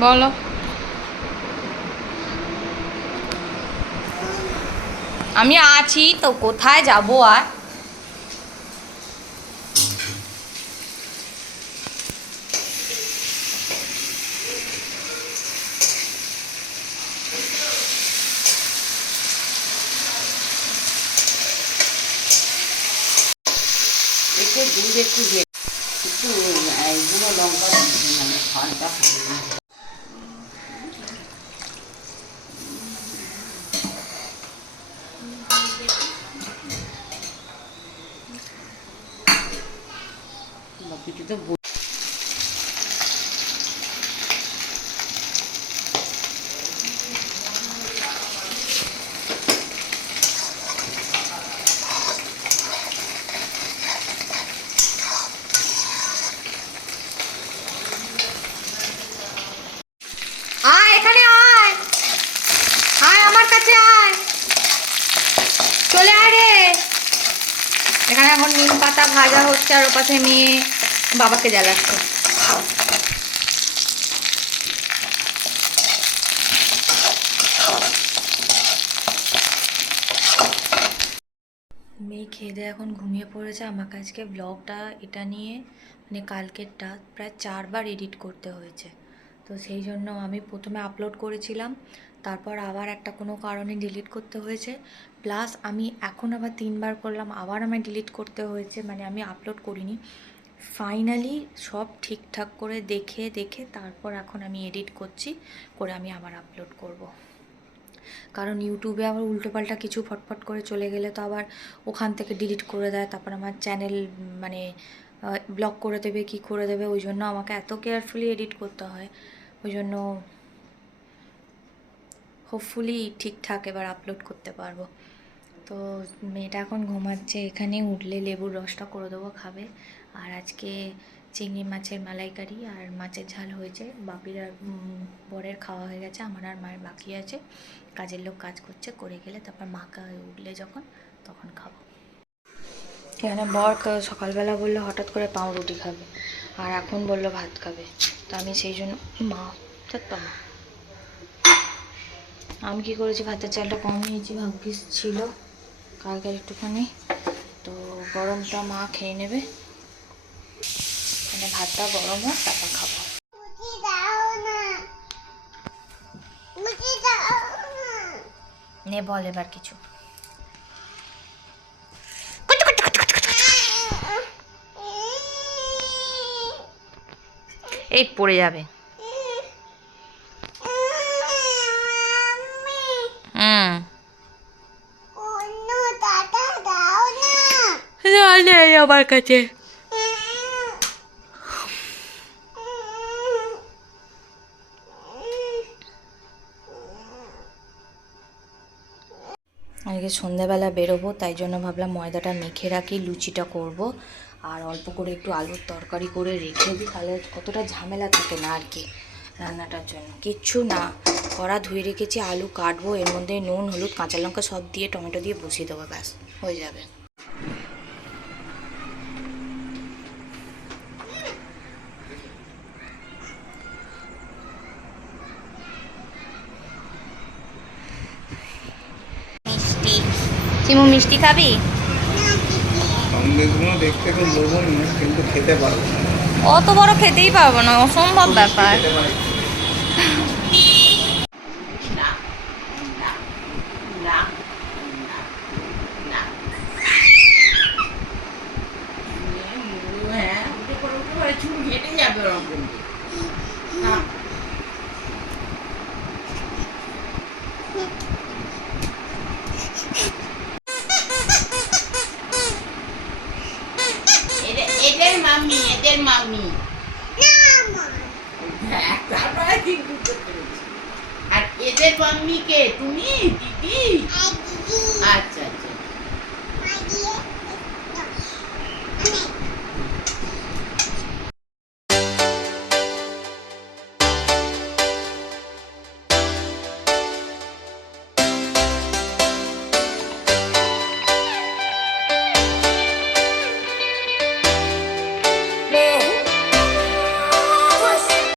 বলো। আমি আছি তো, কোথায় যাবো আর? দুধ একটু একটু এইগুলো লঙ্কা মানে ঘন্টা তো আয় এখানে আয়, আয় আমার কাছে আয়, চলে আয় রে। এখানে এখন নিম পাতা ভাজা হচ্ছে আর ওপাশে মেয়ে বাবাকে জ্বালাচ্ছে। মেয়ে খেয়ে দিয়ে এখন ঘুমিয়ে পড়েছে। আমাকে আজকে ব্লগটা এটা নিয়ে মানে কালকেরটা প্রায় 4বার এডিট করতে হয়েছে। তো সেই জন্য আমি প্রথমে আপলোড করেছিলাম, তারপর আবার একটা কোনো কারণে ডিলিট করতে হয়েছে, প্লাস আমি এখন আবার 3বার করলাম, আবার আমায় ডিলিট করতে হয়েছে, মানে আমি আপলোড করিনি। ফাইনালি সব ঠিকঠাক করে দেখে দেখে তারপর এখন আমি এডিট করছি, করে আমি আবার আপলোড করব। কারণ ইউটিউবে আবার উল্টোপাল্টা কিছু ফটফট করে চলে গেলে তো আবার ওখান থেকে ডিলিট করে দেয়, তারপর আমার চ্যানেল মানে ব্লক করে দেবে কি করে দেবে, ওই জন্য আমাকে এত কেয়ারফুলি এডিট করতে হয়। ওই জন্য হোপফুলি ঠিকঠাক এবার আপলোড করতে পারবো। তো মেয়েটা এখন ঘুমাচ্ছে, এখানে উঠলে লেবুর রসটা করে দেবো, খাবে। আর আজকে চিংড়ি মাছের মালাইকারি আর মাছের ঝাল হয়েছে। বাপির আর বরের খাওয়া হয়ে গেছে, আমার আর মায়ের বাকি আছে। কাজের লোক কাজ করছে, করে গেলে তারপর মাকা উঠলে যখন তখন খাবো। এখানে বর সকালবেলা বললো হঠাৎ করে পাউরুটি খাবে, আর এখন বললো ভাত খাবে। তো আমি সেই জন্য মা মা আমি কী করেছি, ভাতের চালটা কম নিয়েছি, ভাগ্যিস ছিল কালকের একটুখানি, তো গরমটা মা খেয়ে নেবে, মানে ভাতটা গরম হোক তারপর খাবো। নে বল এবার কিছু। এই পড়ে যাবে। আমার কাছে আজকে সন্ধ্যাবেলা বেরোবো, তাই জন্য ভাবলাম ময়দাটা মেখে রাখি, লুচিটা করব, আর অল্প করে একটু আলুর তরকারি করে রেখে দিই, তাহলে কতটা ঝামেলা থাকে না আর কি রান্নাটার জন্য। কিচ্ছু না, কড়া ধুয়ে রেখেছি, আলু কাটবো, এর মধ্যে নুন হলুদ কাঁচা লঙ্কা সব দিয়ে টমেটো দিয়ে বসিয়ে দেবো, ব্যাস হয়ে যাবে। মিষ্টি, চিমু মিষ্টি খাবি? দেখতে খুব লোভনীয়, কিন্তু খেতে পারবো না। অত বড় খেতেই পারবো না, অসম্ভব ব্যাপার। এদের মাম্মি, এদের মাম্মি। আর এদের মাম্মি কে? তুমি? দিদি? আচ্ছা।